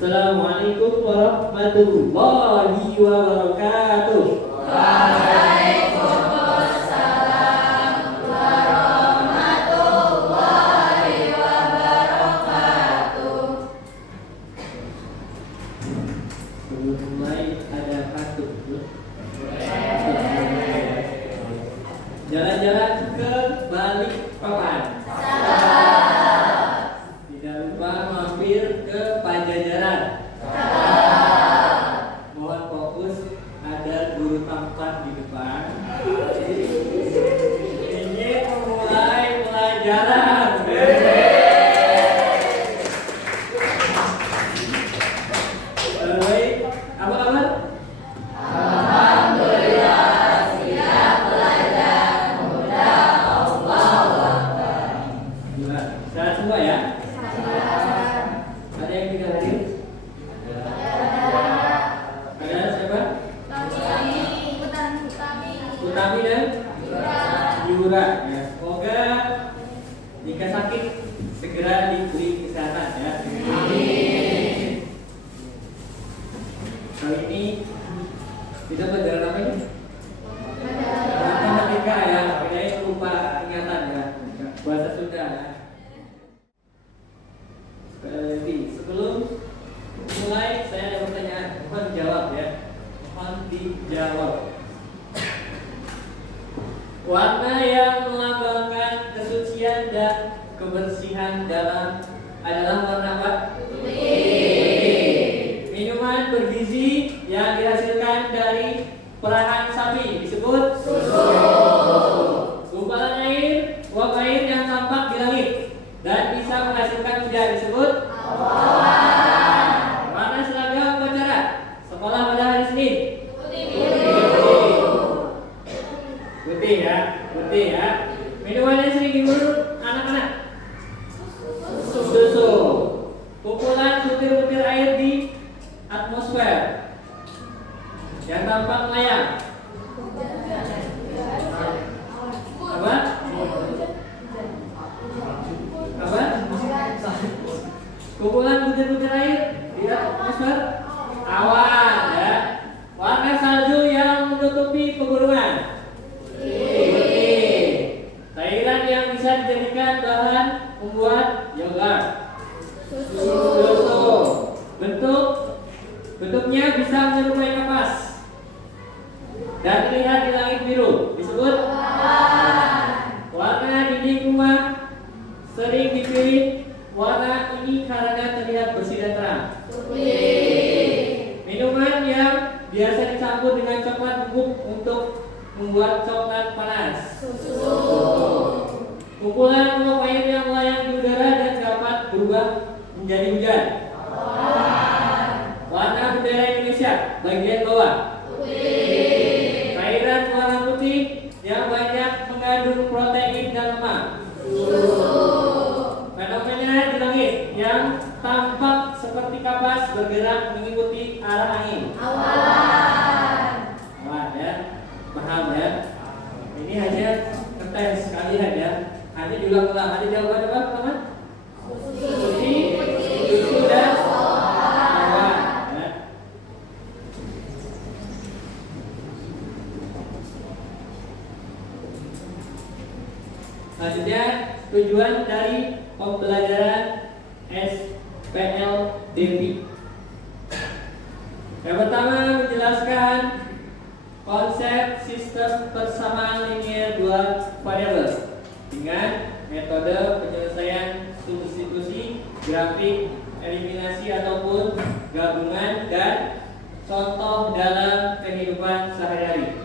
Assalamualaikum warahmatullahi wabarakatuh. Waalaikumsalam warahmatullahi wabarakatuh. Sebelum mulai ada pantun. Jalan-jalan ke Balikpapan. Tidak lupa mampir ke Pajajaran. Mohon fokus, ada guru tampan di depan. Ini memulai pelajaran. Baik, apa kabar? Alhamdulillah, siap belajar. Mudah Allahu Akbar. Gimana? Sehat semua ya? Ada yang tidak hadir? Ada siapa? Utami dan Yura. Ya, semoga jika sakit segera diberi kesehatan ya. Kali ini kita belajar apa ini? Matematika ya. Kayaknya lupa ingatan ya. Bahasa Sunda ya. Sekali lagi, sebelum mulai saya ada pertanyaan, mohon jawab ya. Mohon dijawab. Warna yang melambangkan kesucian dan kebersihan dalam adalah warna apa? Putih. Minuman bergizi yang dihasilkan dari perahan sapi disebut susu. Gumpalan air, uap air yang tampak di langit dan bisa menghasilkan hujan disebut awan. Warna seragam upacara sekolah pada hari Senin. Putih ya. Minuman yang sering diburu anak-anak. Susu. Kumpulan butir-butir air di atmosfer yang tampak melayang. Apa? Kumpulan butir-butir air di atmosfer awan ya. Warna salju yang menutupi pegunungan. Cairan yang bisa dijadikan bahan membuat yogurt. Susu. Bentuknya bisa menyerupai kapas dan terlihat di langit biru disebut warna dinding rumah sering dipilih warna ini karena terlihat bersih dan terang. Minuman yang biasa dicampur dengan coklat bubuk untuk membuat coklat panas. Kumpulan uap air yang melayang di udara dan dapat berubah menjadi hujan. Warna bendera Indonesia bagian bawah. Cairan warna putih yang banyak mengandung protein dan lemak. Fenomena di langit yang tampak seperti kapas bergerak mengikuti arah angin. Awan ya. Paham ya? Ini hanya ngetes sekalian ya. Hanya diulang-ulang. Ada jawaban apa, teman? Putih, susu dan awan. Ya. Selanjutnya tujuan dari pembelajaran SPL Devi. Yang pertama menjelaskan konsep sistem persamaan linear dua variabel dengan metode penyelesaian substitusi, grafik, eliminasi ataupun gabungan dan contoh dalam kehidupan sehari-hari.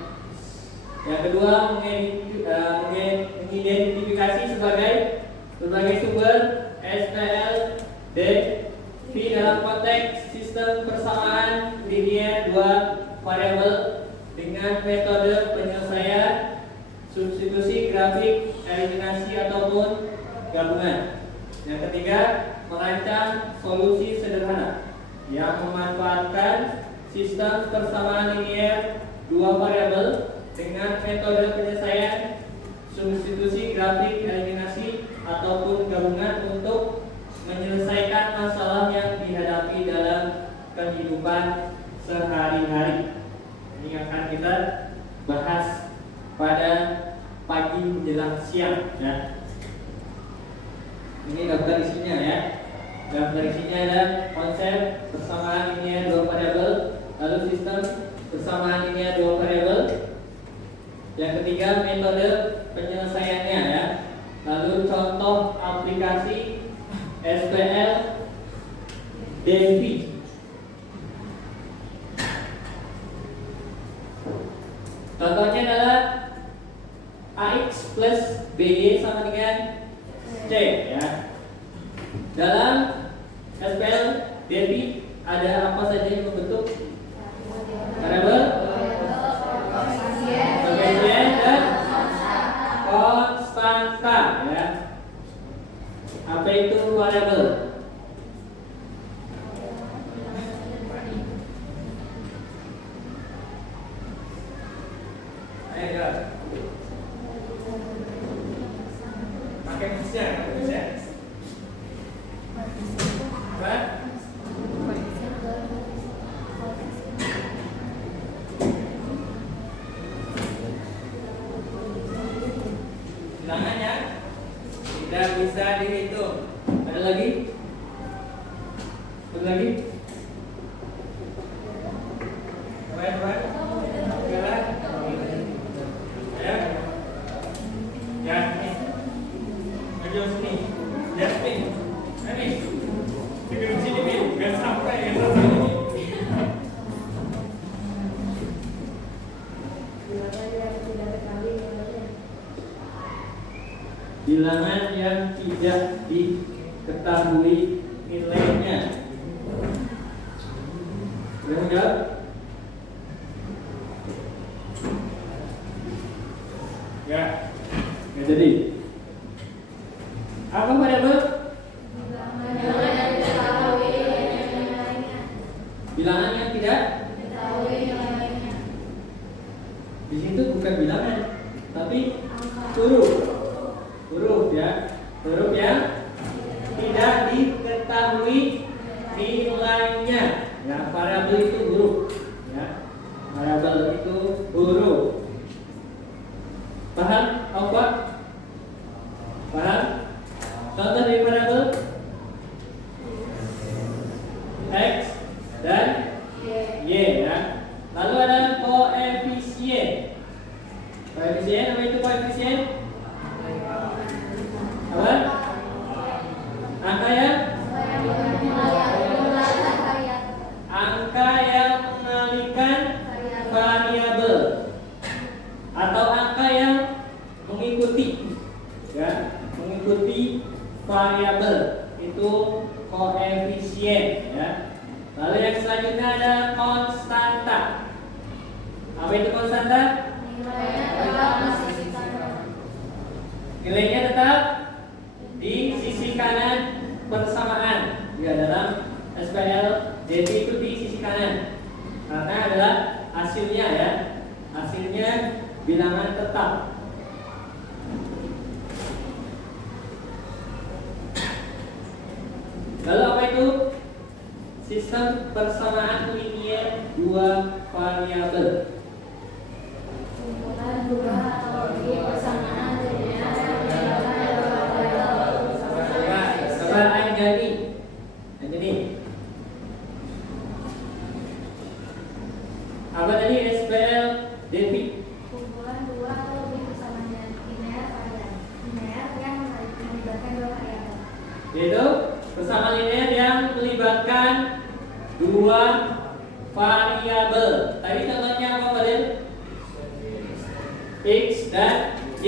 Yang kedua mengidentifikasi sebagai berbagai sumber SPL Devi dalam konteks sistem persamaan linear dua variabel dengan metode penyelesaian substitusi, grafik, eliminasi ataupun gabungan. Yang ketiga, merancang solusi sederhana yang memanfaatkan sistem persamaan linear dua variabel dengan metode penyelesaian substitusi, grafik, eliminasi ataupun gabungan untuk menyelesaikan masalah yang dihadapi dalam kehidupan sehari-hari. Ini akan kita bahas pada pagi menjelang siang ya. Ini daftar isinya ya. Daftar isinya ada konsep, persamaan linear dua variabel, lalu sistem persamaan linear dua variabel. Yang ketiga metode penyelesaiannya ya. Lalu contoh aplikasi SPL DEFI. Contohnya adalah AX plus BY sama dengan C ya. Dalam SPL DEFI ada apa saja yang membentuk variabel, koefisien dan konstanta ya. Apa itu variabel? Ayo, pakai mesin, apa? Bilangannya tidak bisa dihitung. Ada lagi? Ada lagi? Baik. Ya, ini. Maju sini. Jasmine. Ini. Di sini nih, enggak sampai ini. Bilangan yang tidak diketahui nilainya. Sudah menjawab? Ya, nggak jadi. Apa variabel? Bilangan yang tidak di situ bukan bilangan, tapi huruf ya, huruf yang tidak diketahui nilainya. Ya, variabel itu huruf. Ya, variabel itu huruf. Paham? Apa? Paham? Contoh dari variabel X dan Y ya. Lalu ada koefisien. Koefisien apa itu koefisien? Apa? Angka yang mengalihkan variabel atau angka yang mengikuti ya, mengikuti variabel itu koefisien ya. Lalu yang selanjutnya ada konstanta. Apa itu konstanta? Nilainya tetap di sisi kanan persamaan. Ya, dalam SPL DEFI itu di sisi kanan. Karena adalah hasilnya ya. Hasilnya bilangan tetap. Lalu apa itu? Sistem persamaan linear dua variabel. Kumpulan dua atau lebih persamaan linear dua variabel. Sabar Anjani. Apa tadi SPL DEFI? Kumpulan dua atau lebih persamaan linear yang melibatkan dua variabel. Yaitu persamaan linear yang melibatkan dua variabel. Tadi contohnya apa Fadil? X dan Y.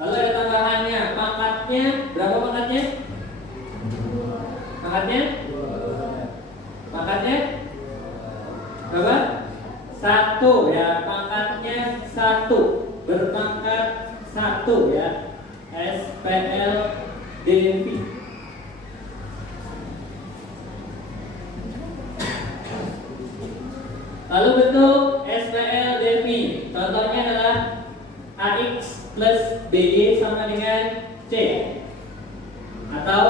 Lalu ada tambahannya, pangkatnya berapa pangkatnya? Pangkatnya berapa? 1 ya, pangkatnya 1, berpangkat 1 ya. SPL DEFI. Lalu bentuk SPL DEFI. Contohnya adalah AX plus BY sama dengan C, atau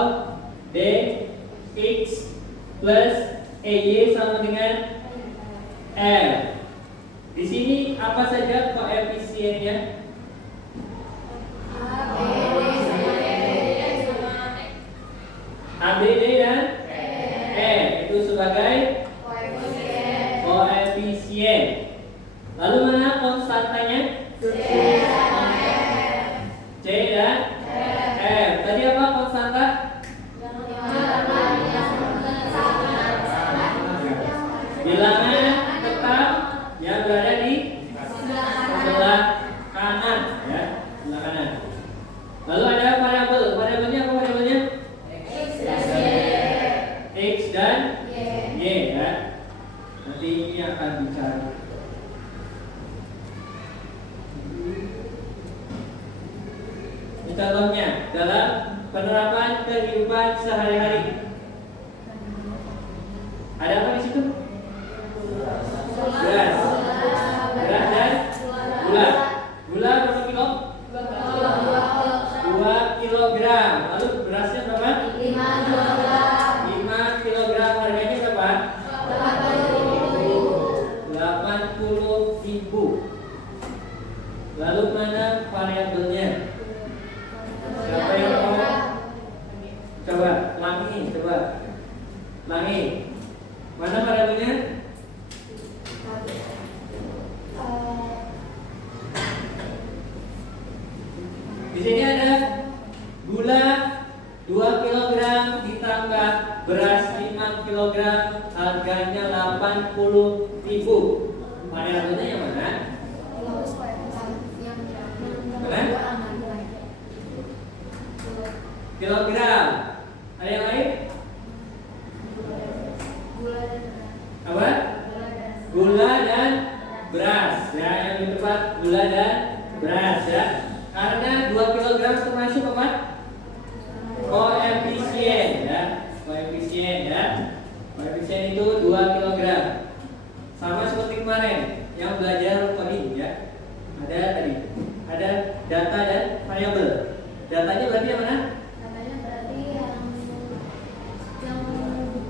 DX plus EY sama dengan R. Di sini apa saja koefisiennya? ABD dan E itu sebagai koefisien. Lalu mana konstantanya? C dan R. Tadi apa konstanta? Bilangan tetap yang berada di sebelah kanan, ya, sebelah kanan. Lalu ada variabel. Variabelnya apa variabelnya? X dan Y, ya. Nanti ini akan bicara. Ini contohnya dalam penerapan kehidupan sehari-hari. Ada apa di situ? Beras. Beras dan gula. Gula berapa kilo? 2 kilogram. Lalu berasnya berapa? 5 kilogram. Harganya berapa? 80.000. Lalu mana variabelnya? Siapa yang mau? Coba, Langi. Mana variabelnya? Di sini ada gula 2 kg ditambah beras 5 kg, harganya 80.000. Variabelnya yang mana? Kilogram. Ada yang lain? Apa? Gula dan beras. Ya, yang lebih tepat gula dan beras, ya. Karena 2 kg termasuk apa? Koefisien, ya. Koefisien, ya. Koefisien itu 2 kg. Sama seperti kemarin yang belajar coding, ya. Ada tadi. Ada data dan variabel. Datanya berarti yang mana? Datanya berarti yang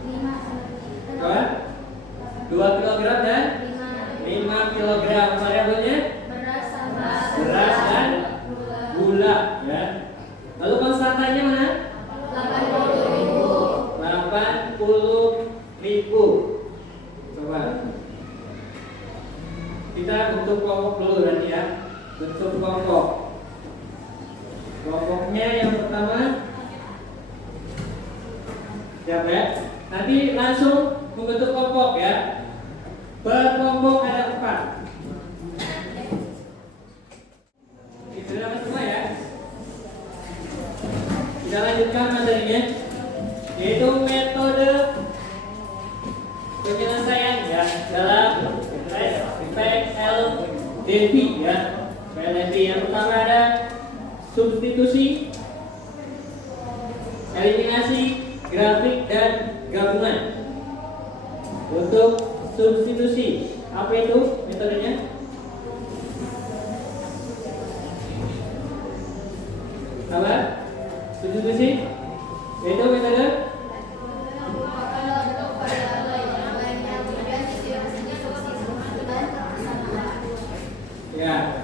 5 Apa? 2 kg dan 5 kg. Variabelnya beras dan gula, ya. Lalu konstantanya mana? 80.000. Coba kita bentuk kelompok dulu nanti, ya. Bentuk kelompok. Kelompoknya yang pertama, siap, ya. Nanti langsung membentuk kelompok, ya. Per kelompok ada 4. Sudah semua, ya. Kita lanjutkan materinya, yaitu metode penyelesaian, ya, dalam PLDV, ya. PLDV yang pertama ada substitusi, eliminasi, grafik, dan gabungan. Untuk substitusi, apa itu metodenya? Apa? Substitusi? Itu metode? Ya,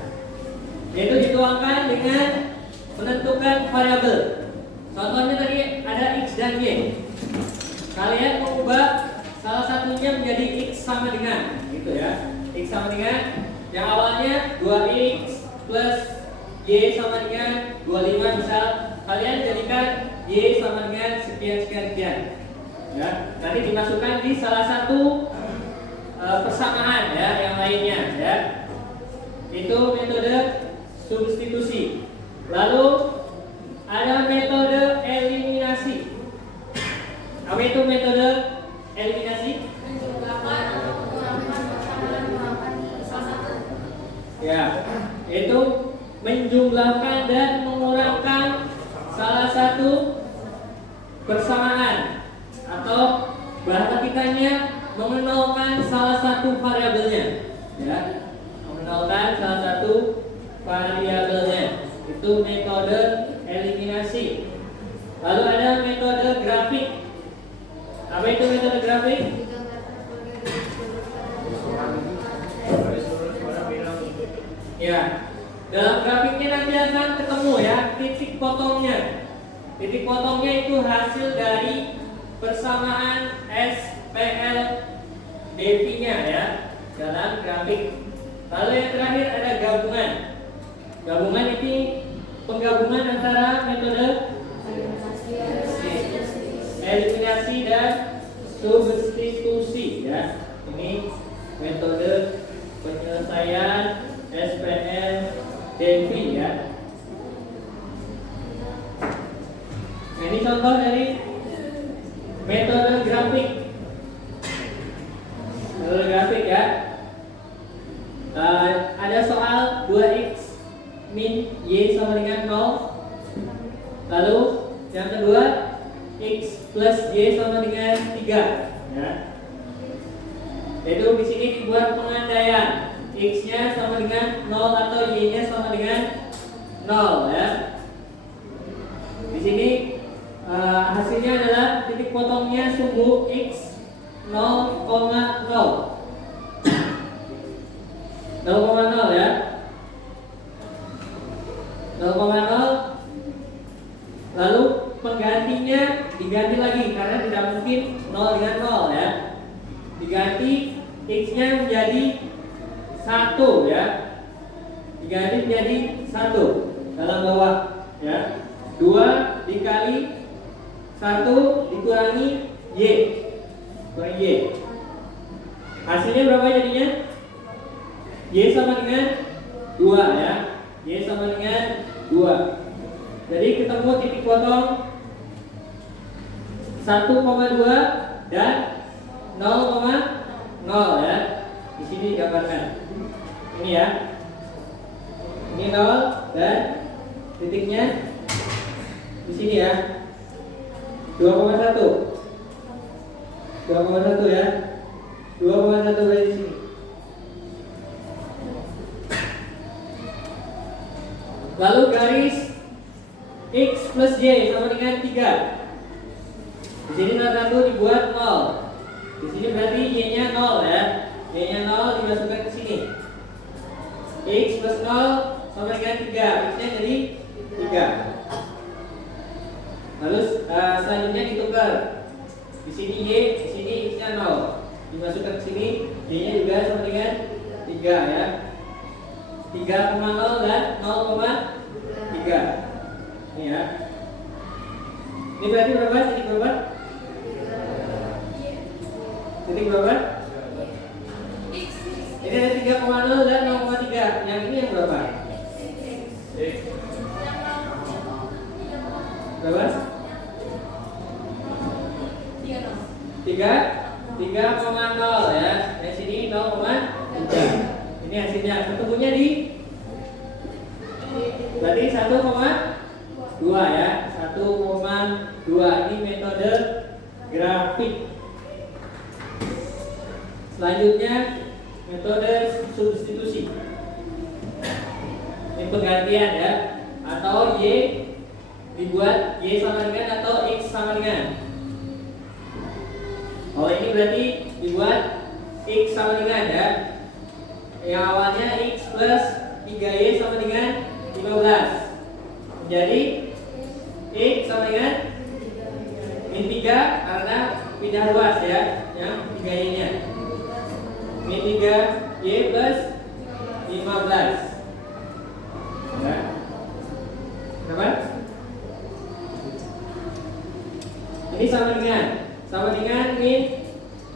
yaitu dituangkan dengan menentukan variabel. Contohnya tadi ada X dan Y. Kalian mengubah salah satunya menjadi X sama dengan, gitu, ya. X sama dengan yang awalnya 2X plus Y sama dengan 25 misal. Kalian jadikan Y sama dengan sekian. Ya, nanti dimasukkan di salah satu persamaan, ya, yang lainnya, ya. Itu metode substitusi. Lalu ada metode eliminasi. Apa itu metode eliminasi? Ya, itu menjumlahkan dan mengurangkan salah satu persamaan, atau bahasa kitanya mengenalkan salah satu variabelnya, ya. Mengenalkan salah satu variabelnya. Itu metode eliminasi. Lalu ada metode grafik. Apa itu metode grafik? Ya. Dalam grafiknya nanti akan ketemu ya titik potongnya. Titik potongnya itu hasil dari persamaan SPL DV-nya ya dalam grafik. Lalu yang terakhir ada gabungan. Gabungan ini penggabungan antara metode eliminasi dan substitusi ya. Ini metode penyelesaian SPL DV ya. Nah, ini contoh dari metode grafik. Metode grafik ya. Ada soal 2x min y sama dengan 0. Lalu yang kedua x plus y sama dengan 3 ya. Yaitu di sini dibuat pengandaian x-nya sama dengan 0 atau y-nya sama dengan 0 ya. Di sini hasilnya adalah titik potongnya sumbu x 0,0 ya. 0,0. Lalu penggantinya diganti lagi karena tidak mungkin 0 dengan 0 ya. Diganti x-nya menjadi 1 ya. Diganti menjadi 1 dalam bawah ya. 2 dikali 1 dikurangi y. Kurangi y. Hasilnya berapa jadinya? Y sama dengan 2 ya. Y sama dengan 2. Jadi ketemu titik potong 1,2 dan 0,0 ya. Di sini digambarkan. Ini ya. Ini 0 dan titiknya di sini ya. 2,1. 2,1 ya. 2,1 dari sini. Lalu garis x plus y sama dengan 3. Di sini 1 dibuat 0. Di sini berarti y-nya 0 ya. Y-nya 0 dimasukkan ke sini. X plus 0 sama dengan 3. X-nya jadi 3. Lalu selanjutnya ditukar. Di sini y, di sini x-nya 0. Dimasukkan ke sini, y-nya juga sama dengan 3 ya. 3,0 dan 0,3. Ini ya. Ini berarti berapa? Titik berapa? Titik berapa? Ini ada 3,0 dan 0,3. Yang ini yang berapa? Berapa? 3,0 ya. Di sini 0,3. Ini hasilnya. Ketemunya di berarti 1,2 ya. 1,2. Ini metode grafik. Selanjutnya metode substitusi. Ini penggantian ya. Atau y dibuat y sama dengan atau x sama dengan. Oh, ini berarti dibuat x sama dengan ya. Yang awalnya x plus 3y sama dengan 15. Menjadi x sama dengan min 3 karena pindah luas ya. Yang 3y nya min 3y plus 15 ya. Berapa? Ini sama dengan min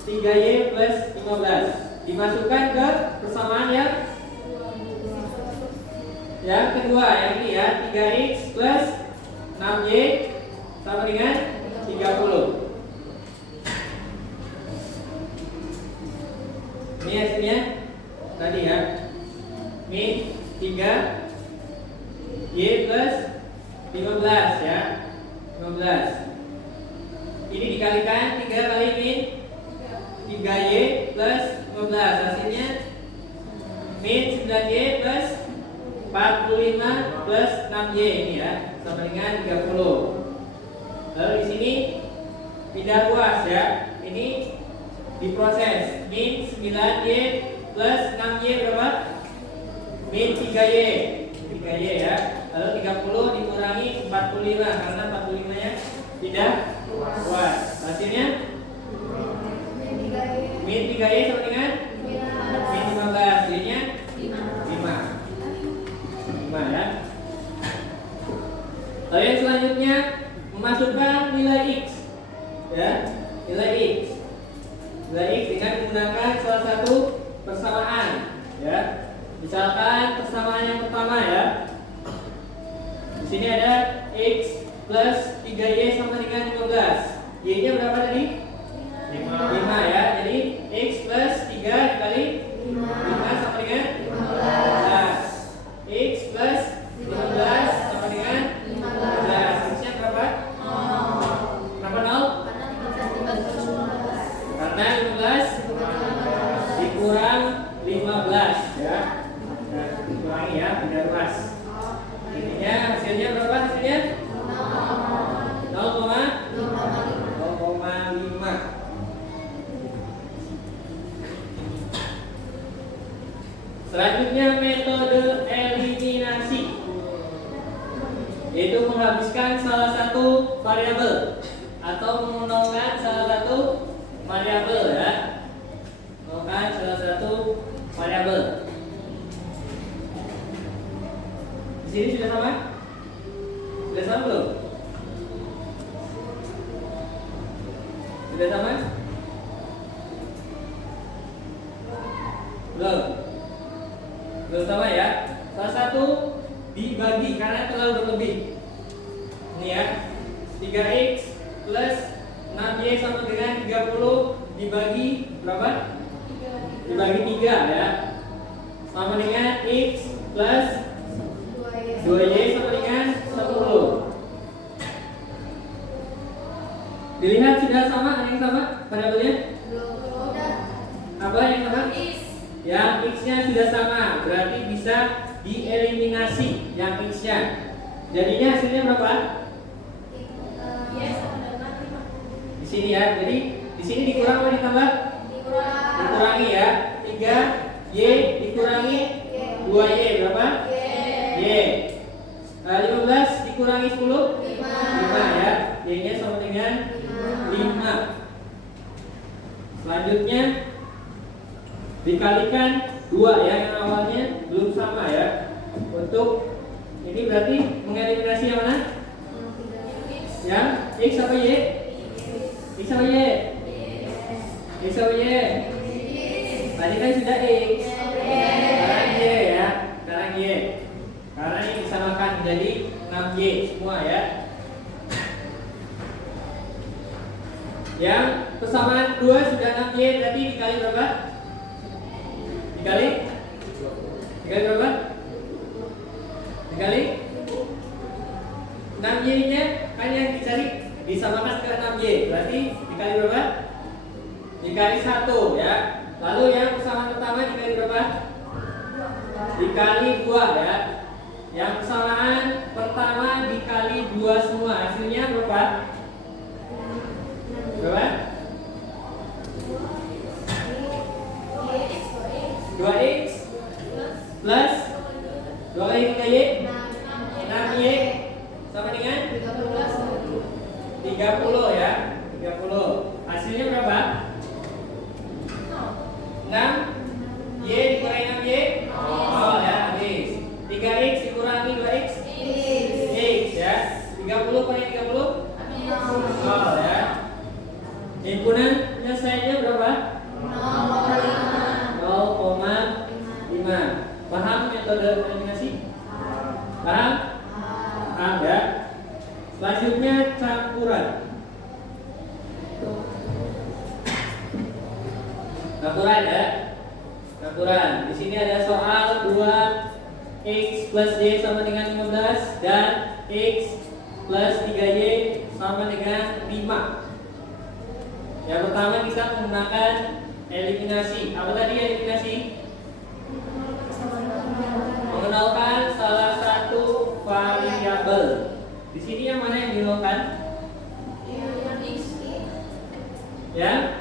3y plus 15. Dimasukkan ke persamaan yang kedua, yang ini ya. 3x plus 6y sama dengan 30. Ini hasilnya tadi ya. Min 3y plus 15 ya. 15. Ini dikalikan 3 kali min 3y plus 15. Hasilnya min 9y plus 45 plus 6y ini ya, sama dengan 30. Lalu di sini pindah luas ya. Ini diproses. Min 9y plus 6y berapa? min 3Y. 3Y ya. Lalu 30 dikurangi 45 karena 45 nya tidak puas. Hasilnya min 3Y sama dengan min 15. Jadinya 5 ya. Lalu yang selanjutnya memasukkan nilai X ya, nilai X dengan menggunakan salah satu persamaan ya. Misalkan persamaan yang pertama ya. Di sini ada X plus 3Y sama dengan 15. Y nya berapa tadi? 5 ya. Jadi X plus 3 dikali 5 sama dengan 15. X plus 15 sama dengan 15. X nya berapa? Kenapa 0? Karena 15 dikurang 15 ya. Nah, dikurangi ya, tidak pas. Jadinya hasilnya berapa hasilnya? 0,5. Selanjutnya metode eliminasi, yaitu menghabiskan salah satu variabel atau menolkan salah satu variabel ya. Menolkan salah satu variabel. Di sini sudah sama? Sudah sama belum? Sudah sama? Belum. Belum sama ya. Salah satu dibagi karena terlalu berlebih. Ini ya. 3x plus 6y sama dengan 30 dibagi berapa? Dibagi 3 ya. Sama dengan x plus 2y sama dengan 10. Dilihat sudah sama, ada yang sama variabelnya? Apa yang sama? Yang x-nya sudah sama, berarti bisa dieliminasi yang x-nya. Jadinya hasilnya berapa? Di sini ya. Jadi di sini dikurang atau ditambah? Dikurangi ya. 3y dikurangi 2y berapa? Y. 15 dikurangi 10? 5 ya. Y-nya sama dengan 5. Selanjutnya dikalikan 2 ya, yang awalnya belum sama ya. Untuk ini berarti mengeliminasi yang mana? Yang X sama Y? X sama Y? X sama Y? Tadi kan sudah X. Sekarang Y ya. Sekarang Y. Karena ini disamakan menjadi 6Y semua ya. Yang persamaan 2 sudah 6Y, berarti dikali berapa? Dikali berapa? Dikali 6Y nya kan yang dicari disamakan ke 6Y, berarti dikali berapa? Dikali 1 ya. Lalu yang persamaan pertama dikali berapa? Dikali 2 ya. Yang persamaan pertama dikali 2 semua, hasilnya berapa? Berapa? 2x plus 2 kali 3y 6y sama dengan 30 ya. 30. Hasilnya berapa? 6y dikurangi 6y 0 ya, habis. 3x dikurangi 2x x ya. 30 kurangi 30 0 ya. Himpunan penyelesaiannya berapa? 0,5. Paham metode eliminasi? Paham? Paham ya? Selanjutnya campuran. Campuran ya. Campuran. Di sini ada soal 2x plus y sama dengan 15 dan x plus 3y sama dengan 5. Yang pertama kita menggunakan eliminasi. Apa tadi eliminasi? Mengenalkan salah satu variabel. Di sini yang mana yang dinolkan? Ya?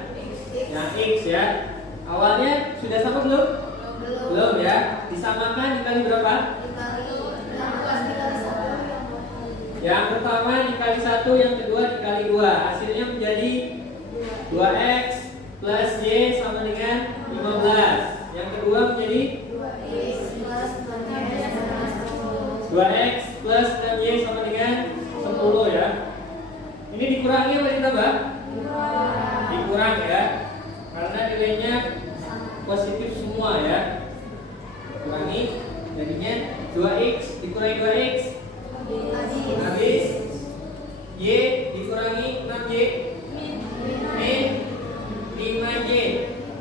Yang x ya. Awalnya sudah sama belum? Belum ya. Disamakan dikali berapa? Yang pertama dikali 1, yang kedua dikali 2. Hasilnya menjadi 2x plus y sama dengan 15. Yang kedua menjadi 2x plus 6y sama dengan 10 ya. Ini dikurangi atau ditambah? Dikurang ya. Karena nilainya positif semua ya. Kurangi jadinya 2x dikurangi 2x habis, y dikurangi 6y min 5y,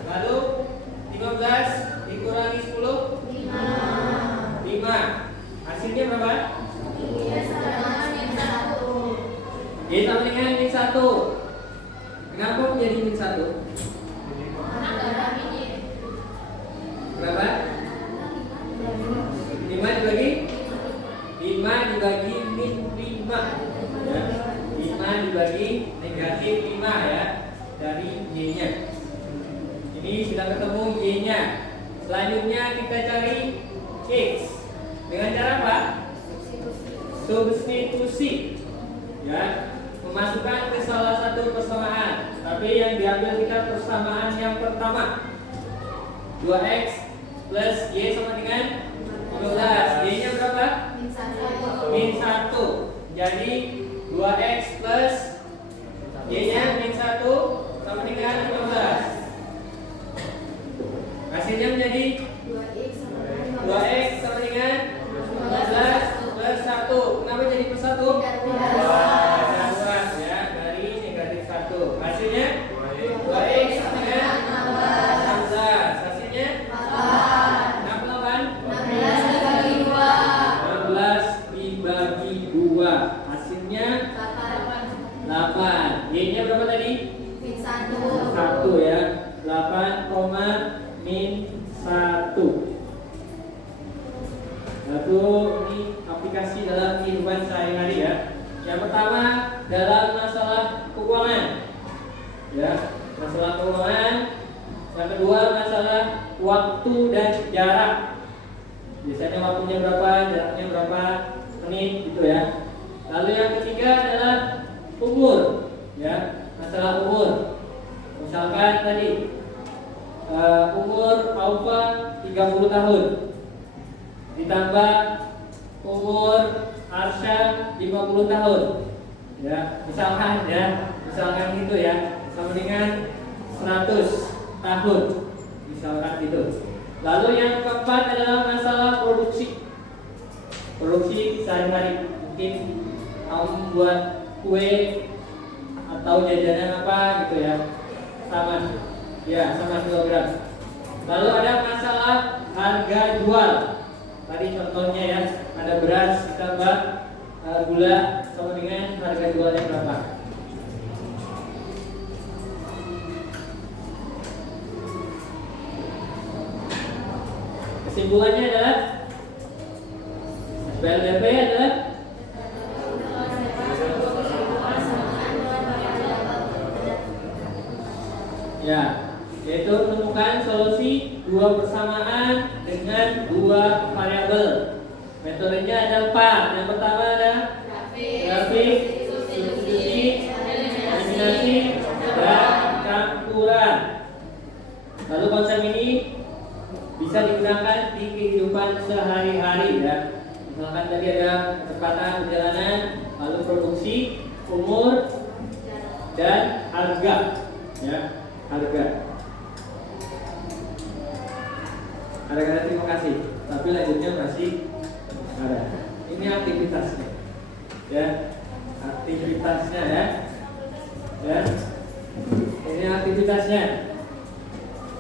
lalu 15 dikurangi 10 5. Hasilnya berapa? Y sama dengan min 1. Kenapa menjadi min 1? Berapa? 5 dibagi min 5 ya. 5 dibagi negatif 5 ya, dari y nya. Ini sudah ketemu y nya. Selanjutnya kita cari x. Dengan cara apa? Substitusi ya, memasukkan ke salah satu persamaan. Tapi yang diambil kita persamaan yang pertama, 2x plus y sama dengan 15. Y nya berapa? Min 1. Jadi 2x plus y nya min 1 sama dengan 15. Hasilnya menjadi 2x sama dengan 15 plus 1. Kenapa jadi plus 1? Ya, dari negatif 1. Hasilnya 2x sama dengan 16. Hasilnya 16 dibagi 2. Hasilnya 8. Y nya berapa tadi? Min 1 ya. 8, min 1. Lalu ini aplikasi dalam kehidupan sehari-hari ya. Yang pertama dalam masalah keuangan ya, masalah keuangan. Yang kedua masalah waktu dan jarak. Biasanya waktunya berapa, jaraknya berapa menit gitu ya. Lalu yang ketiga adalah umur ya, masalah umur. Misalkan tadi umur Aufa 30 tahun ditambah umur Arsya 50 tahun ya, misalkan gitu ya, sama dengan 100 tahun misalkan gitu. Lalu yang keempat adalah masalah produksi sehari-hari. Mungkin kamu buat kue atau jajanan apa gitu ya, sama kilogram. Lalu ada masalah harga jual. Tadi contohnya ya, ada beras ditambah gula sama dengan harga jualnya berapa. Kesimpulannya adalah PLDP adalah ya, yaitu menemukan solusi dua persamaan dengan dua variabel. Metodenya ada 4. Yang pertama ada grafik, substitusi, eliminasi, dan campuran. Lalu konsep ini bisa digunakan di kehidupan sehari-hari ya. Misalkan tadi ada kecepatan perjalanan, lalu produksi, umur, dan harga ya, harga. Terima kasih. Tapi lanjutnya masih ada. Ini aktivitasnya ya, aktivitasnya ya. Ini aktivitasnya.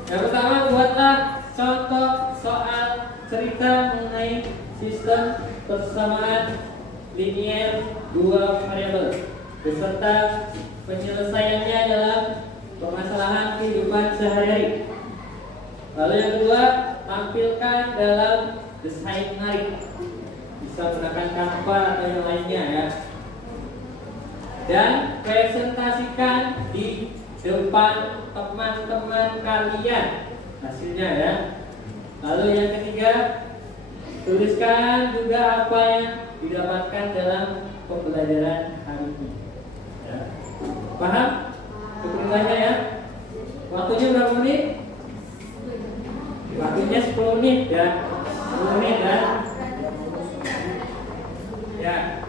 Yang pertama, buatlah contoh soal cerita mengenai sistem persamaan linier dua variabel beserta penyelesaiannya dalam permasalahan kehidupan sehari-hari. Lalu yang kedua, tampilkan dalam desain menarik. Bisa menggunakan Canva atau yang lainnya ya. Dan presentasikan di depan teman-teman kalian hasilnya ya. Lalu yang ketiga, tuliskan juga apa yang didapatkan dalam pembelajaran hari ini. Ya. Paham? Perintahnya ya. Waktunya berapa menit? Waktunya 10 menit ya. 10 menit ya. Ya.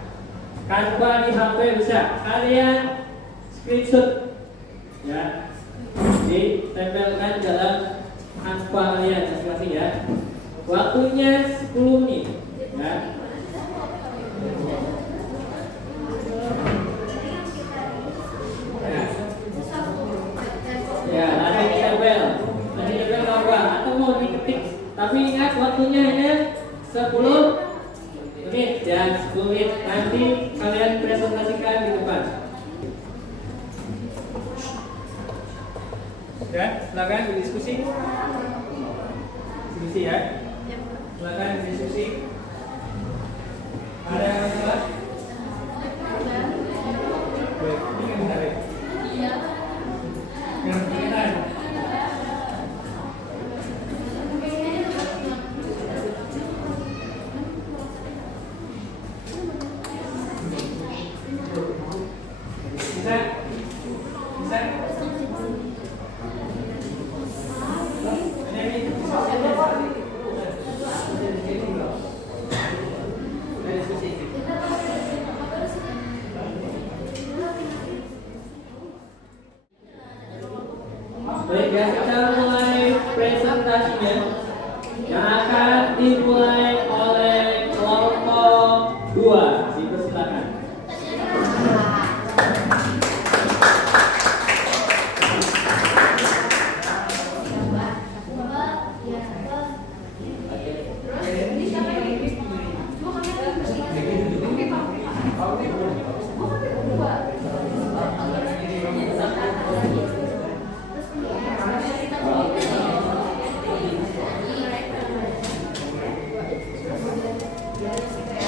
Canva di HP bisa. Kalian screenshot ya. Ditempelkan dalam Canva kalian masing-masing ya. Waktunya 10 menit ya. Ya, nanti ditempel apa atau mau diketik. Tapi ingat waktunya hanya 10 menit ya, 10 menit. Nanti kalian presentasikan di depan. Ya, silakan berdiskusi. Diskusi ya. Silakan berdiskusi. Ada yang masalah? Baik, ini kan menarik. Yang berkaitan. Bisa? Bisa? Baik ya, kita mulai presentasinya yang akan dimulai oleh kelompok 2. Dipersilakan.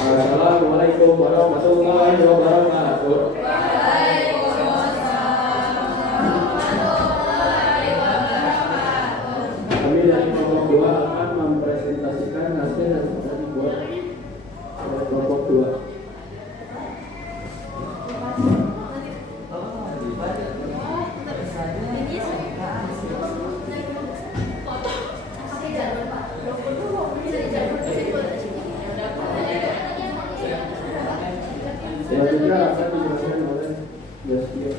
Assalamualaikum warahmatullahi wabarakatuh. Kami dari kelompok 2 akan mempresentasikan hasil yang sudah dibuat oleh kelompok 2. Selanjutnya akan dijelaskan oleh Yosio.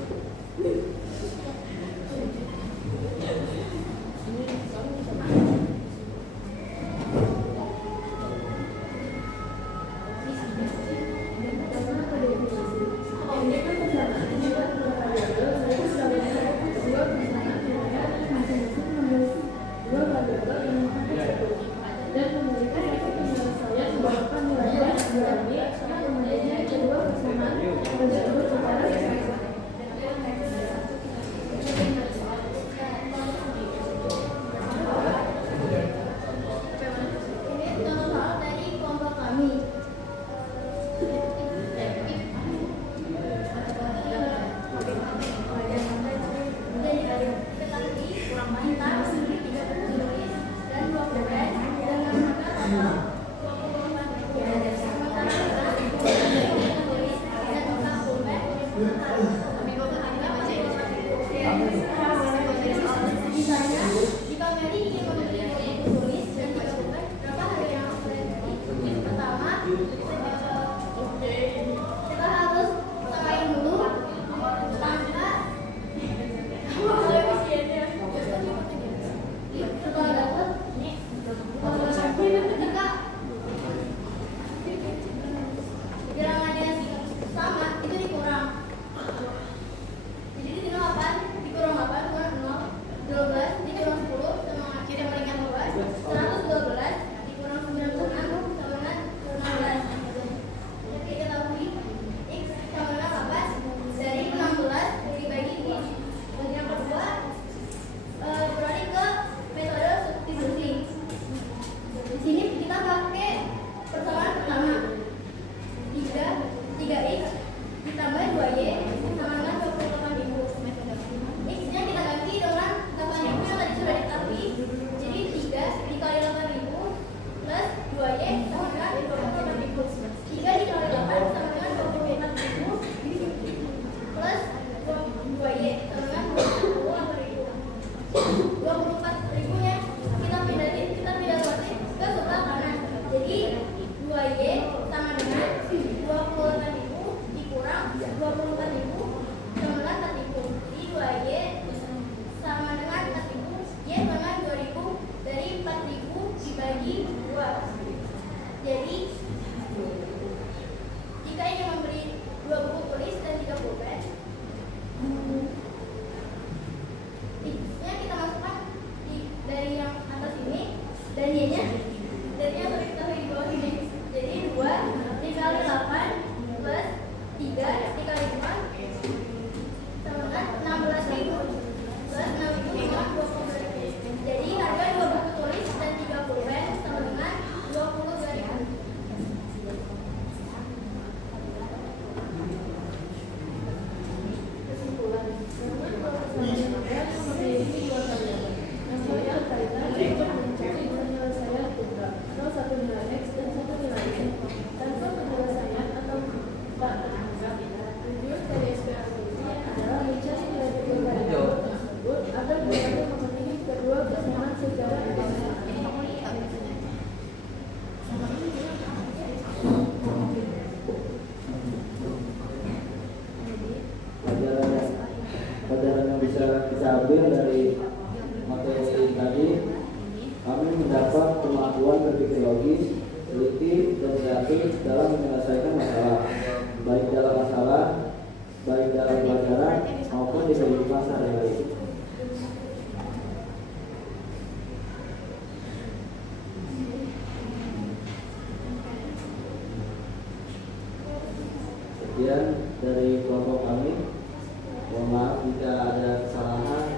Sekian dari kelompok kami. Mohon maaf jika ada kesalahan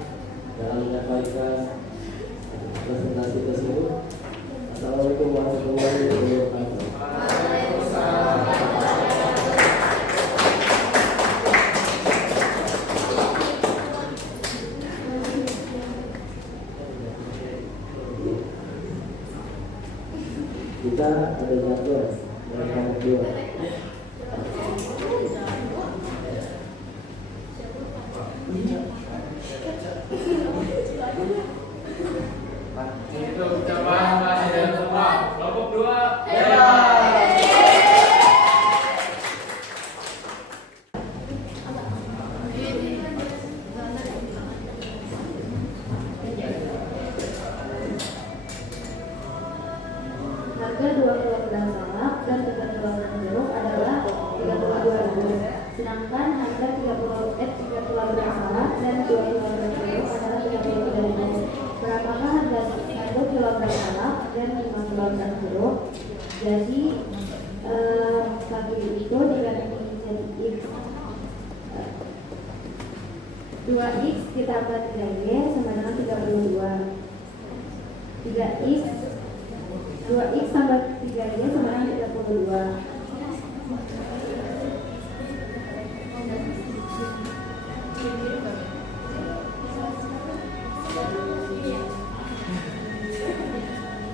dalam menyampaikan presentasi tersebut. Assalamualaikum warahmatullahi wabarakatuh. Kita ada jadwal dari kelompok 2. Itu ucapan masih dan semua kelompok 2 Harga 2 kilogram salak dan 3 kilogram jeruk adalah 32.000. Sedangkan harga 3 kilogram salak dan 2 kilogram jeruk adalah 33.000. Berapakah harga 1 kilogram salak dan 5 kilogram jeruk? Jadi pagi itu diganti jadi X. 2X ditambah 3Y sama dengan 32. 3X 2X tambah 3Y sama dengan 32.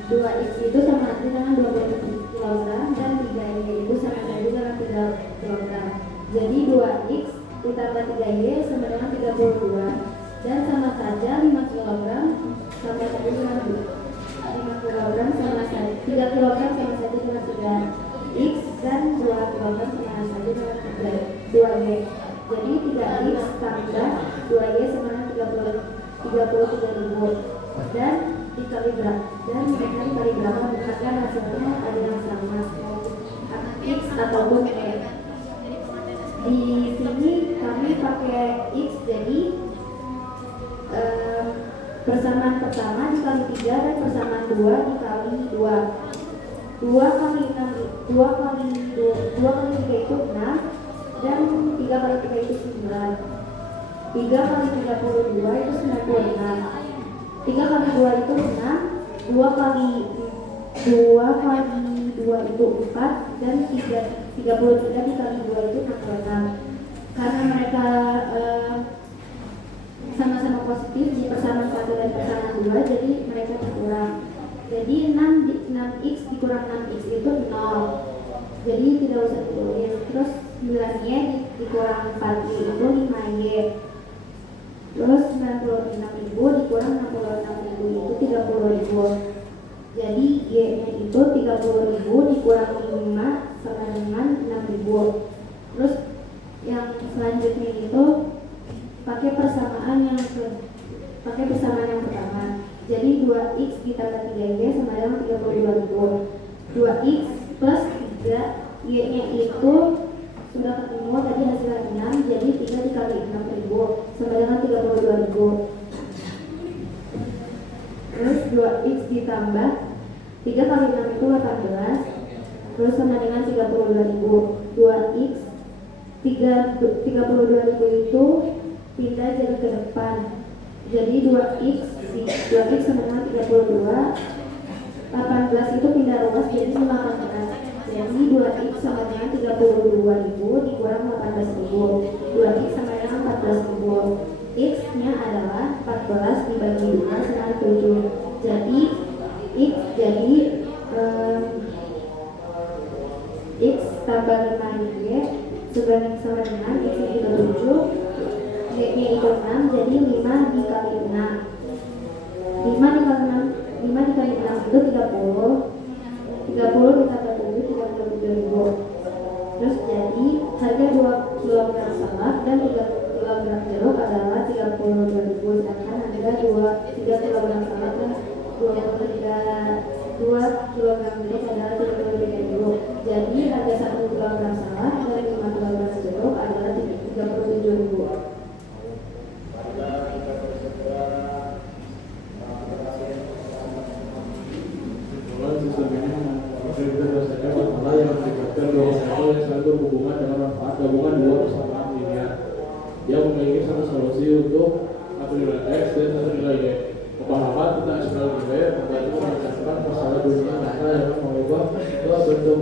Dua X itu sama dengan 20 kg dan 3Y itu sama dengan 3 kg. Jadi 2X ditambah 3Y sama dengan 32 dan sama saja 5 kg sama saja dengan 5 kg sama saja 3 kg sama saja dengan 3X dan 2 kg sama saja dengan 2Y. Jadi 3X tambah 2Y sama dengan 33.000 dan dikali berapa dan mereka dikali berapa bukan hasilnya ada yang sama X ataupun Y. Di sini kami pakai X, jadi persamaan pertama dikali 3 dan persamaan 2 dikali 2. 2 kali 6 2 kali 3 itu 6 dan 3 kali 3 itu 9. 3 kali 32 itu 96. 3 kali 2 itu 6, 2 kali 2 itu 4 dan 33 dikali 2 itu 66. Karena mereka sama-sama positif di persamaan 1 dan persamaan 2, jadi mereka berkurang. Jadi 6x dikurang 6x itu 0. Jadi tidak usah ditulis. Terus 9y dikurang 4y itu 5y. Terus 96.000 dikurang 66.000 itu 30.000. Jadi Y-nya itu 30.000 dikurang 5 sama dengan 6.000. Terus yang selanjutnya itu pakai persamaan yang pertama. Jadi 2x ditambah 3y sama dengan 32.000. 2x plus 3 y-nya itu sudah ketemu tadi hasilnya 6, jadi 3 dikali 6.000 sama dengan 32.000. Terus 2x ditambah 3 kali 6 itu 18, terus sama dengan 32.000. 2x 32.000 itu pindah jadi ke depan. Jadi 2x sama dengan 32, 18 itu pindah ruas jadi 18. Jadi 2x sama dengan 32.000 dikurang 18.000. 2x sama dengan 14.000. X-nya adalah 14 dibagi 2 sama 7. Jadi X X tambah 5y sebanding sama dengan X-nya itu 7, Y-nya itu 6, jadi 5 dikali 6. 5 dikali 6 itu 30 ditambah 7, 37.000. Terus jadi harga 2 kg salak dan 3 kg jeruk adalah 32.000. Sedangkan harga 3 kg salak dan 2 kg jeruk adalah 33.000. Jadi harga 1 kg salak dan 5 kg jeruk adalah 37.000. Sesungguhnya prosedur saja masalah yang melibatkan 2 satu yang selalu berhubungan dengan manfaat gabungan dua persamaan linear. Dia memiliki satu solusi untuk satu nilai X dan satu nilai Y. Pemahaman tentang eksternal nilai membantu menjelaskan masalah dunia nyata yang mengubah ke bentuk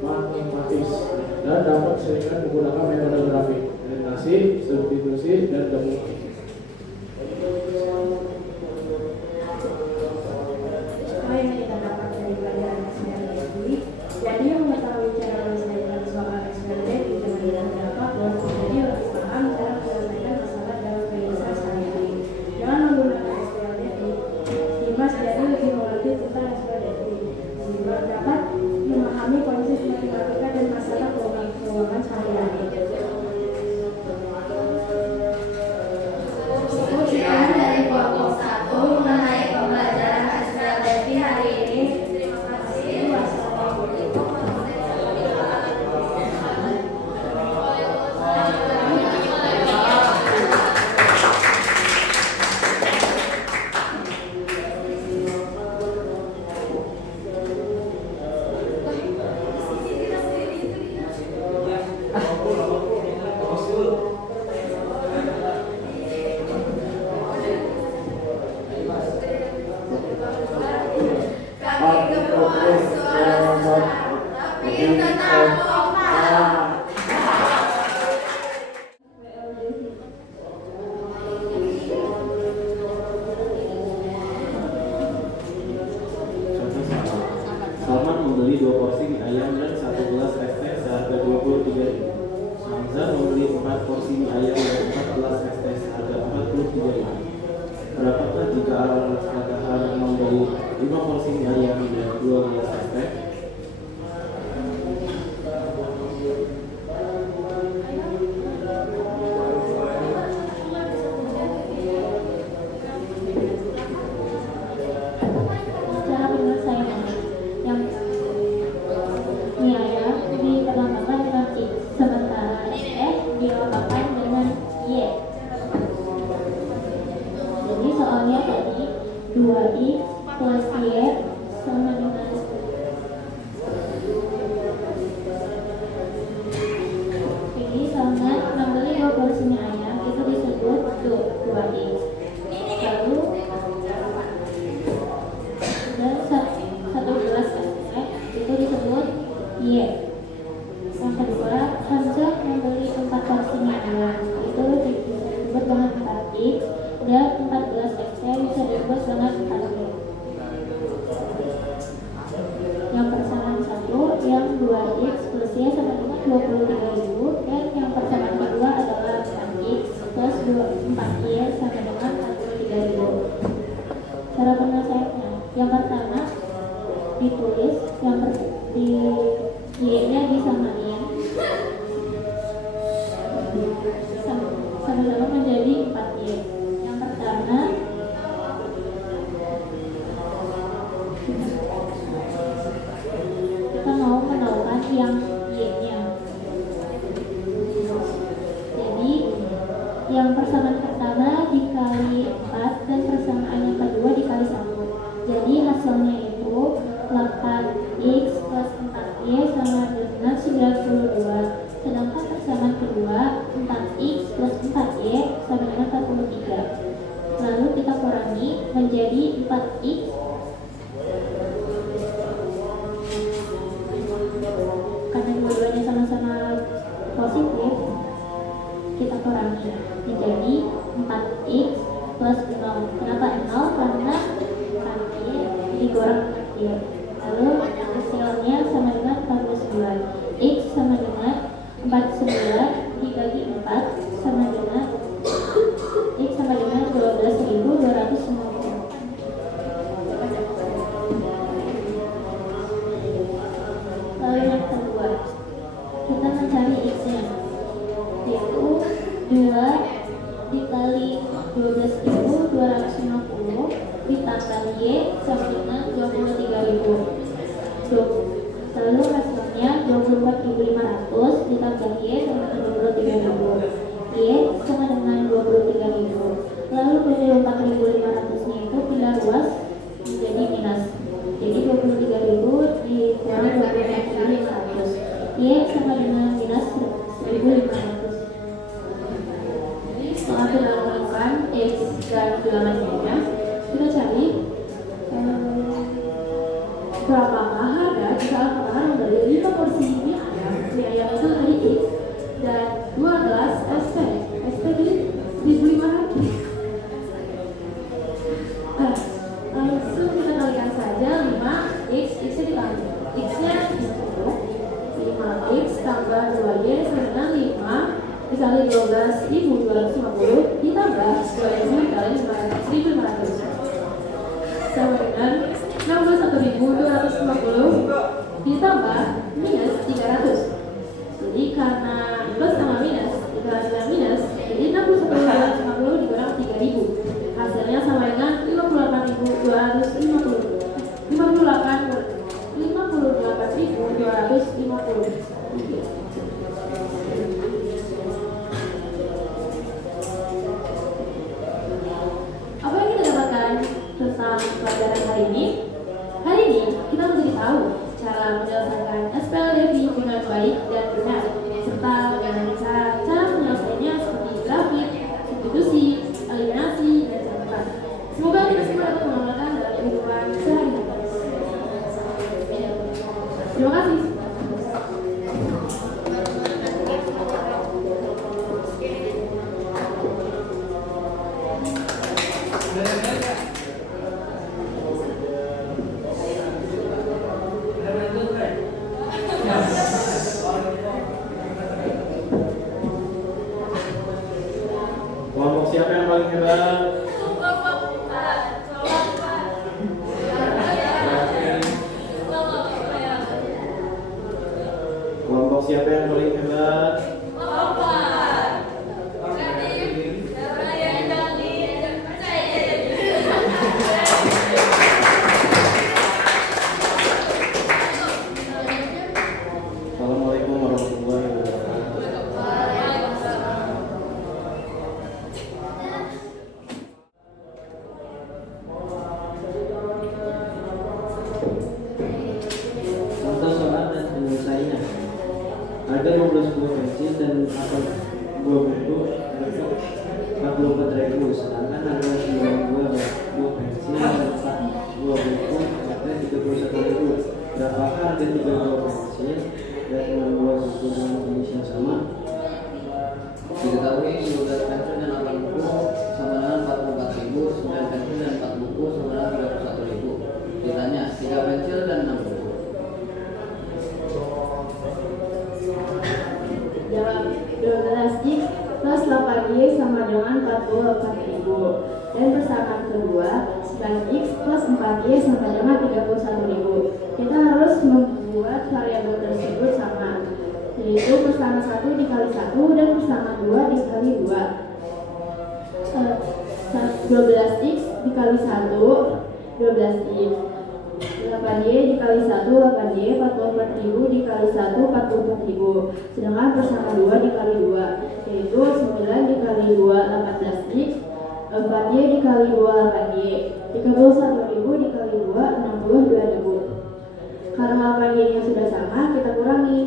matematis dan dapat diselesaikan menggunakan metode grafik, eliminasi, substitusi, dan gabungan. Apa yang kita dapat dari pelajaran eksperimen ini? Jadi yang mengetahui cara menyelesaikan soal eksperimen di pembelajaran berapapun, jadi lebih paham cara menyelesaikan masalah dalam kehidupan sehari-hari. Jangan menggunakan eksperimen Dimas jadi lebih mengerti tentang eksperimen sehingga dapat memahami konsep matematika dan masalah keuangan sehari-hari. Sekian dari kelompok 1 mengenai pembelajaran eksperimen hari ini. Terima kasih. Wassalamualaikum warahmatullahi wabarakatuh. Salman membeli 2 porsi mie ayam dan 1 gelas es teh seharga 23.000. Hamzah membeli 4 porsi mie ayam dan 4 gelas es teh seharga 43.000. Berapakah jika Al-Fatihah membeli 5 porsi mie ayam dan 2 gelas es teh? Cara penyelesaiannya yang mie ayam diperlambangkan dengan X, sementara S dilambangkan dengan Y. Jadi soalnya tadi 2X plus Y sama dengan ini sama membeli 2 porsi mie ayam itu disebut 2X. Lalu dan 1 gelas es teh itu disebut Y. Yang kedua, Hamzah membeli 4 porsi mie ayam itu disebut dengan 4X dan 4 gelas es teh bisa disebut dengan 4Y. Yang persamaan satu, yang 2X plus Y sama dengan 23.000 dan yang persamaan kedua adalah 4X plus 4Y sama dengan 43.000. Cara penyelesaiannya, yang pertama ditulis di Y-nya disamain sama-sama menjadi 4Y. Yang pertama kita mau menaikkan yang Y-nya. Jadi yang persamaan pertama dikali 4 dan persamaan yang kedua dikali 1. Jadi hasilnya itu 8X plus 4Y sama dengan 92. Sedangkan persamaan kedua 4X plus 4Y sama dengan 43. Lalu kita kurangi menjadi 4X karena dua-duanya sama-sama positif, kita kurangi menjadi 4X plus 0. Kenapa 0? Karena kaki digoreng kecil. Lalu hasilnya sama dengan 49. X sama dengan 49 dibagi 4 sama dengan X sama dengan 12.250. Lalu yang kedua, kita mencari X-nya, yaitu 2 dikali 12.250 ditambah Y sama dengan 23.000. Lalu hasilnya 24.500 ditambah Y sama dengan 23.000. Y sama dengan 23.000. Lalu 24.500 nya itu pindah luas menjadi minus. Jadi 23.000 dikurang 24.500. Y sama dengan minus 1500. Jadi setelah kita lakukan X dan bilangan Y-nya, kita cari berapakah harga jika alfakar dari 5 porsi ini ayam itu dari X dan 2 gelas SP jadi 1.500. Langsung kita kalikan saja 5x nya dikali x nya 5x tambah 2y sama dengan 5 dikali 12.250 ditambah 2y dikali 1.500 sama dengan 61.250 ditambah minus 300. Jadi karena plus sama minus dikali dengan minus, jadi 61.250 dikurang 3.000, hasilnya sama dengan 58.250. Apa yang kita dapatkan tentang pelajaran hari ini? Hari ini kita menjadi tahu cara menyelesaikan SPLDV dengan baik dan benar, serta dengan cara menyelesaikannya seperti grafik, substitusi, eliminasi, dan catatan. Semoga kita semua dapat mengamalkan dalam kehidupan sehari-hari. Terima kasih. Kelompok siapa yang paling hebat? Kelompok siapa yang paling hebat? Assalamualaikum warahmatullahi wabarakatuh. Contoh soal dan penyelesaiannya. Harga 12 buah pensil dan 4 buah buku harga 44.000, sedangkan harga 9 buah pensil dan 4 buah buku harga 31.000. Berapakah harga 3 buah pensil dan 6 buah buku dengan jenis yang sama? Diketahui 12 pensil dan 8 buku sama dengan 44.000, 9 pensil dan 4 buku sama dengan 31.000. Ditanya 3 pensil dan 6 buku. Jawab 12x plus 8y sama dengan 44.000. Dan persamaan kedua 9x plus 4y sama dengan 31.000. Kita harus membuat variabel tersebut sama, yaitu persamaan 1 dikali 1 dan persamaan 2 dikali 2. 12x dikali 1 12x, 8y dikali 1 8y, 44.000 dikali 1 44.000, sedangkan persamaan 2 dikali 2 yaitu 9 dikali 2 18x, 4y dikali 2 8y, 31.000 dikali 2 62.000. Karena 8y nya sudah sama, kita kurangi,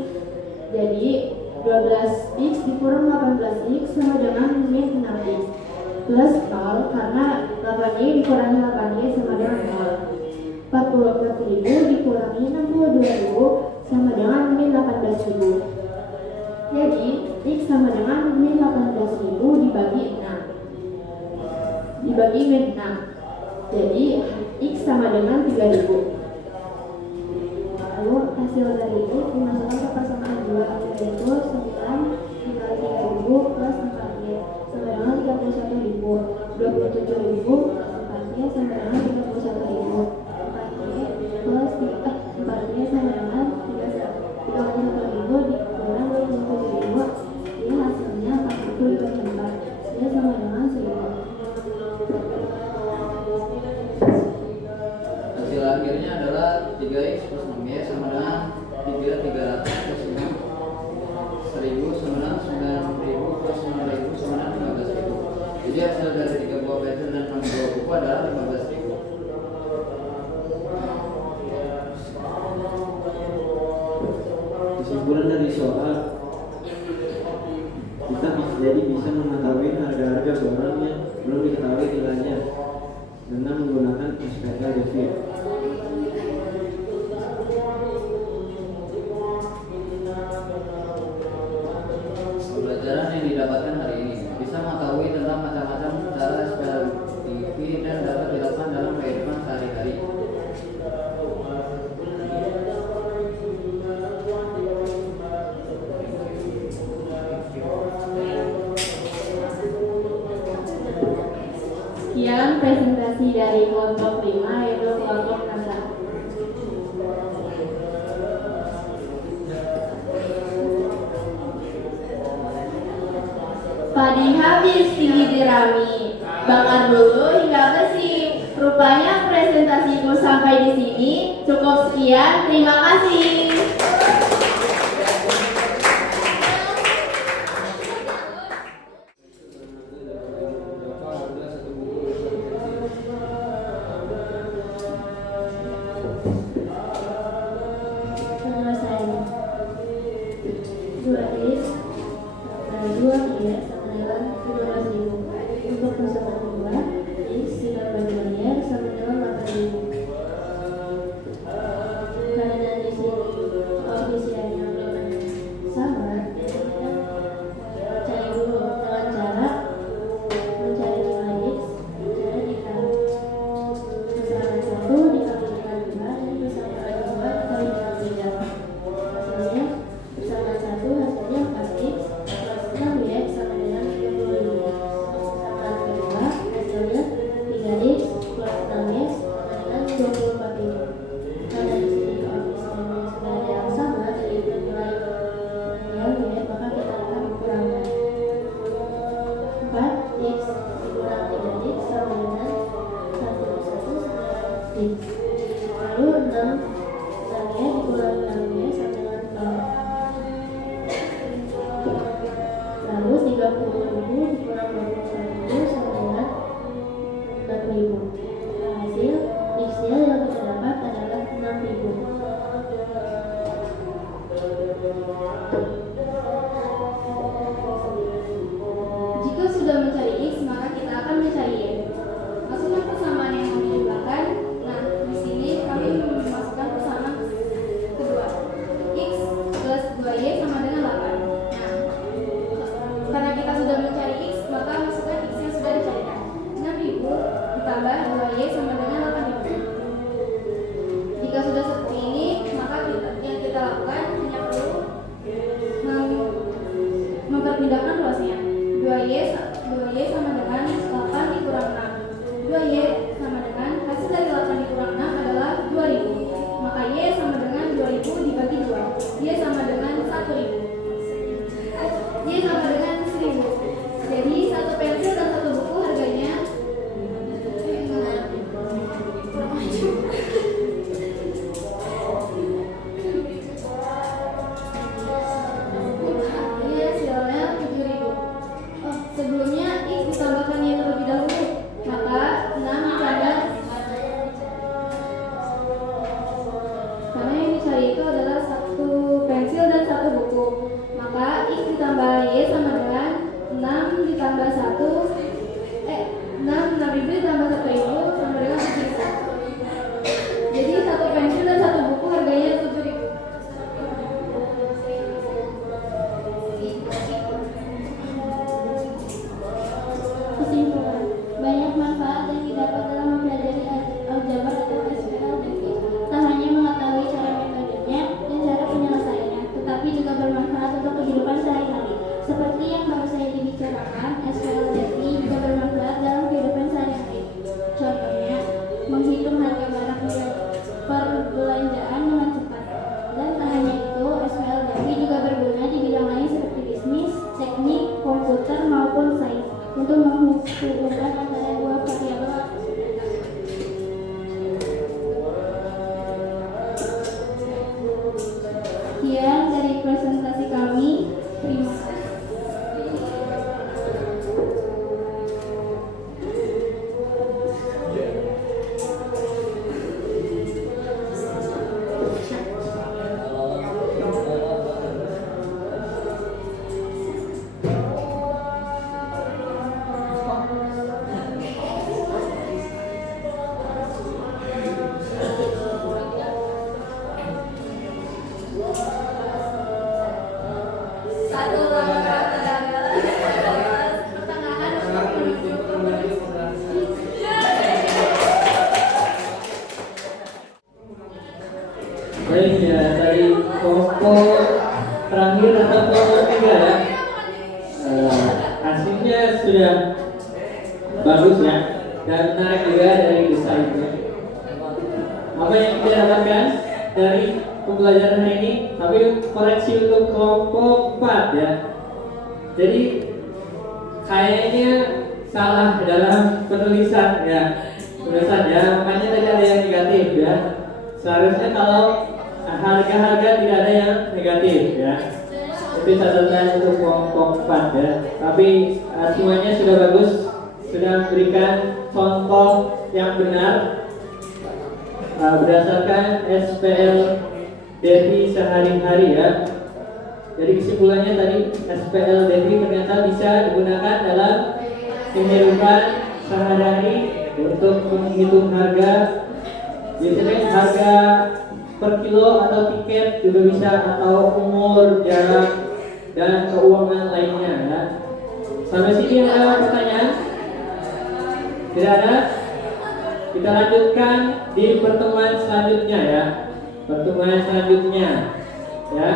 jadi 12x dikurang 18x sama dengan min 6x plus 0, karena 8y dikurangi 8y sama dengan 0. 44.000 dikurangi 62.000 sama dengan min 18.000. Jadi X sama dengan min 18.000 dibagi 6 dibagi min 6. Jadi X sama dengan 3.000. Lalu hasil dari ini dimasukkan ke persamaan 2, yaitu 9 dikali 3.000 plus 4y sama dengan 31.000. 27.000 4y sama dengan 31.000. Plus 4y sama dengan 31.000 dikurang 27.000, ini hasilnya 40 dia sama dengan 1.000. Hasil akhirnya adalah 3x plus 6y sama dengan 300 plus 6 1.000 sama dengan 9.000 plus 5.000 sama dengan 15.000. Jadi hasil dari 3 buah pensil dan 6 buah buku adalah 15.000. Kesimpulan dari soal kita jadi bisa mengetahui harga-harga barang yang belum diketahui nilainya dengan menggunakan SPL Devir. Pembelajaran yang didapatkan hari ini bisa mengetahui tentang macam-macam cara SPLDV dan dapat dilakukan dalam kehidupan sehari-hari. Sekian presentasi dari kelompok 5 yaitu kelompok NASA. Padi habis tinggi jerami, bakar dulu hingga bersih. Rupanya presentasiku sampai di sini. Cukup sekian, terima kasih. Penyelesaian 2x tambah 2y sama dengan 12.000. Untuk persamaan kedua, x ditambah 2y sama dengan 8.000. Karena di sini koefisiennya belum sama, jadi kita cari dulu dengan cara mencari nilai x, cara dikali persamaan 1 dikali dengan 2 dan persamaan 2 dikali dengan 3. Hasilnya persamaan 1 hasilnya 4x plus 6y sama dengan 35. Persamaan kedua hasilnya 3x plus 6y sama dengan 24.000. Karena di sini koefisiennya sudah ada yang sama yaitu nilai y, maka kita akan kurangkan 4x dikurang 3x sama dengan 1 x. Lalu 6y dikurang 6y sama dengan 0. Lalu 30.000 dikurang 21.000 sama dengan 4.000. Hasil x-nya yang kita dapat adalah 6.000. Jika sudah mencari x, maka kita akan mencari y. Masukkan persamaan yang kami jumlahkan. Nah, di sini kami memasukkan persamaan kedua. X plus 2y sama dengan 8. Nah, karena kita sudah sudah bagus ya, dan menarik juga dari desainnya. Apa yang kita dapatkan dari pembelajaran hari ini? Tapi koreksi untuk kelompok 4 ya. Jadi kayaknya salah dalam penulisan ya, makanya tadi ada yang negatif ya. Seharusnya kalau harga-harga tidak ada yang negatif ya. Itu catatan untuk kelompok 4 ya. Tapi semuanya sudah bagus, sudah memberikan contoh yang benar berdasarkan SPL Devi sehari-hari ya. Jadi kesimpulannya tadi SPL Devi ternyata bisa digunakan dalam kehidupan sehari-hari untuk menghitung harga. Biasanya harga per kilo atau tiket juga bisa, atau umur, jarak, dan keuangan lainnya ya. Sampai sini ada pertanyaan? Tidak ada? Kita lanjutkan di pertemuan selanjutnya ya. Pertemuan selanjutnya ya.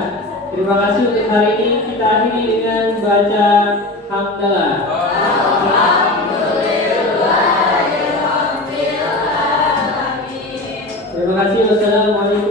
Terima kasih untuk hari ini. Kita akhiri dengan baca hamdalah. Terima kasih. Wassalamualaikum